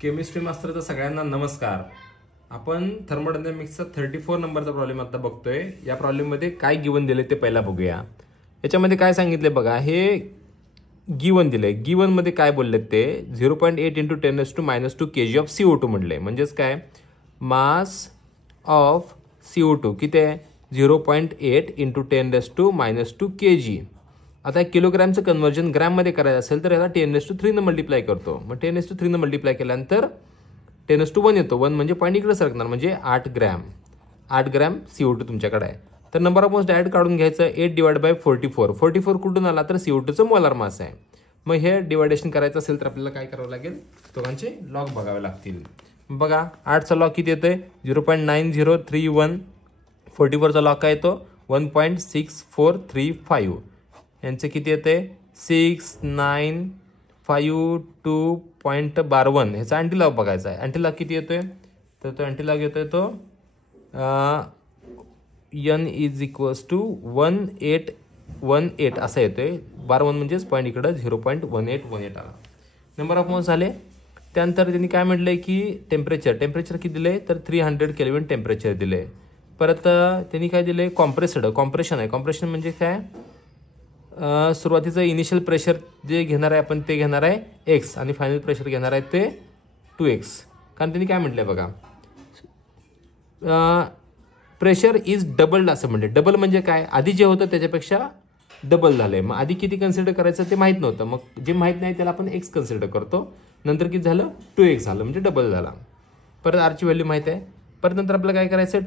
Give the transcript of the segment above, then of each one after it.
Chemistry मास्टरचा सगळ्यांना नमस्कार. आपण थर्मोडायनामिक्सचा 34 नंबरचा प्रॉब्लेम आता बघतोय. या प्रॉब्लेममध्ये काय गिवन दिले ते पहिला बघूया. याच्यामध्ये काय सांगितले बघा, हे गिवन दिले. गिवन मध्ये काय बोलले ते 0.8 × 10⁻² kg ऑफ CO2 म्हटले. म्हणजेच काय, मास ऑफ CO2 किती आहे 0.8 × 10⁻² kg. आता किलोग्रॅमचं कन्वर्जन ग्रॅममध्ये करायचं असेल तर याला 10⁻³ न मल्टिप्लाय करतो. मग 10⁻³ न मल्टिप्लाय केल्यानंतर 10⁻1 येतो. 1 म्हणजे पॉईंट इकडे सरकणार, म्हणजे 8 ग्रॅम. 8 ग्रॅम CO2 तुमच्याकडे आहे. तर नंबर ऑफ मोल्स डायरेक्ट काढून घ्यायचं. 8/44. 44 कुठून आला तर CO2चं मोलार मास आहे. मग हे डिवायडेशन करायचं असेल तर आपल्याला काय करावं लागेल, दोघांचे लॉग बघावे लागतील. बघा 8चा लॉग किती येतोय 0.9031. 44चा लॉग काय येतो 1.6435. यांचं किती येते 6952.12. ह्याचा अँटीलॉग बघायचा आहे. अँटीलॉग किती येतोय तर तो अँटीलॉग येतोय तो n = 1818 असा येतोय. 12 म्हणजेच पॉईंट इकडं 0.1818 आला. नंबर ऑफ मोल्स झाले. त्यानंतर त्यांनी काय म्हटलंय की टेम्परेचर किती दिले तर 300 केल्विन टेम्परेचर दिले. परत त्यांनी काय दिले कॉम्प्रेशन आहे. कॉम्प्रेशन म्हणजे काय, सुरुवातीचं इनिशियल प्रेशर जे घेणार आहे आपण ते घेणार आहे x आणि फायनल प्रेशर घेणार आहे ते 2x. कारण त्यांनी काय म्हटलंय बघा, प्रेशर इज डबल्ड असं म्हणले. डबल म्हणजे काय, आधी जे होतं त्याच्यापेक्षा डबल झालंय. मग आधी किती कन्सिडर करायचं ते माहीत नव्हतं. मग जे माहीत नाही त्याला आपण x कन्सिडर करतो. नंतर किती झालं 2x झालं, म्हणजे डबल झाला. परत आरची व्हॅल्यू माहीत आहे. परत नंतर आपल्याला काय करायचं आहे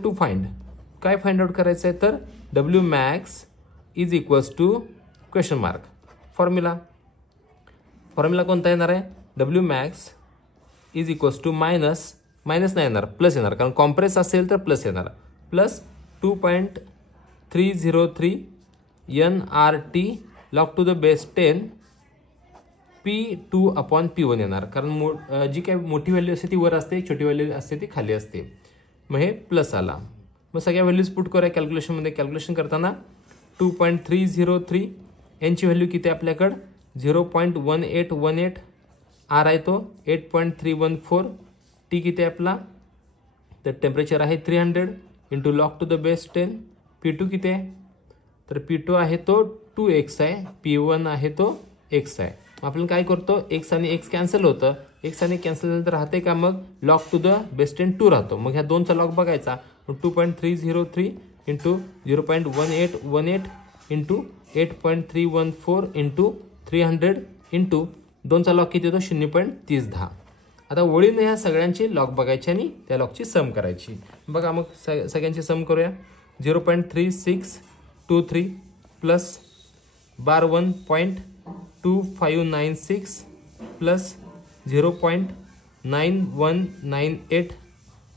काय फाइंड आउट करायचं आहे तर Wmax = क्वेश्चन मार्क. फॉर्म्युला कोणता येणार आहे Wmax = मायनस नाही येणार, प्लस येणार. कारण कॉम्प्रेस असेल तर प्लस येणार. Plus 2.303 nRT log to the base 10 P2/P1 येणार. कारण जी काही मोठी व्हॅल्यू असते ती वर असते, छोटी व्हॅल्यू असते ती खाली असते. मग हे प्लस आला. मग सगळ्या व्हॅल्यूज पुट करूया कॅल्क्युलेशनमध्ये. कॅल्क्युलेशन करताना 2.303 यांची व्हॅल्यू किती आहे आपल्याकडं 0.1818. आर आहे तो 8.314. टी किती आहे आपला तर टेम्परेचर आहे 300 × log to the base 10. P2 किती आहे तर P2 आहे तो 2x आहे. P1 आहे तो x आहे. आपण काय करतो x आणि x कॅन्सल होतं. x आणि कॅन्सल झालं तर राहते का, मग log to the base 10 2 राहतो. मग ह्या दोनचा लॉग बघायचा. 2.303 × 0.1818 × 8.314 × 300 × दोनचा लॉग किती होतो 0.3010. आता ओळीने ह्या सगळ्यांची लॉग बघायची आणि त्या लॉगची सम करायची. बघा मग सगळ्यांची सम करूया. 0.3623 प्लस 1.2596 प्लस 0.9198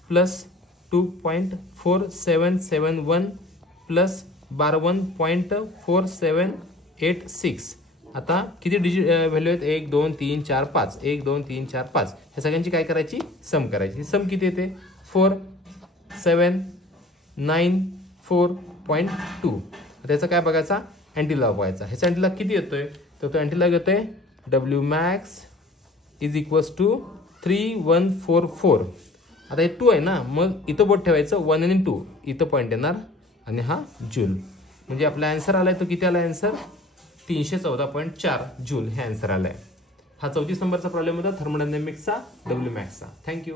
प्लस 2.4771 प्लस 1.4786. आता किती डिजिट व्हॅल्यू आहेत 1 2 3 4 5. 1 2 3 4 5 ह्या सगळ्यांची काय करायची सम करायची. सम किती येते 4794.2. त्याचा काय बघायचा अँटीलॉग बघायचा. ह्याचा अँटीलॉग किती येतोय तर तो अँटीलॉग येतोय Wmax = 3144. आता हे 2 आहे ना, मग इथं बोट ठेवायचं 1 आणि 2 इथं पॉईंट येणार आणि हा जूल. म्हणजे आपला आन्सर आलाय तो किती आला आन्सर 314.4 जूल हे आन्सर आलाय. हा 34 नंबरचा प्रॉब्लेम होता थर्मोडायनामिक्सचा Wmaxचा. थँक्यू.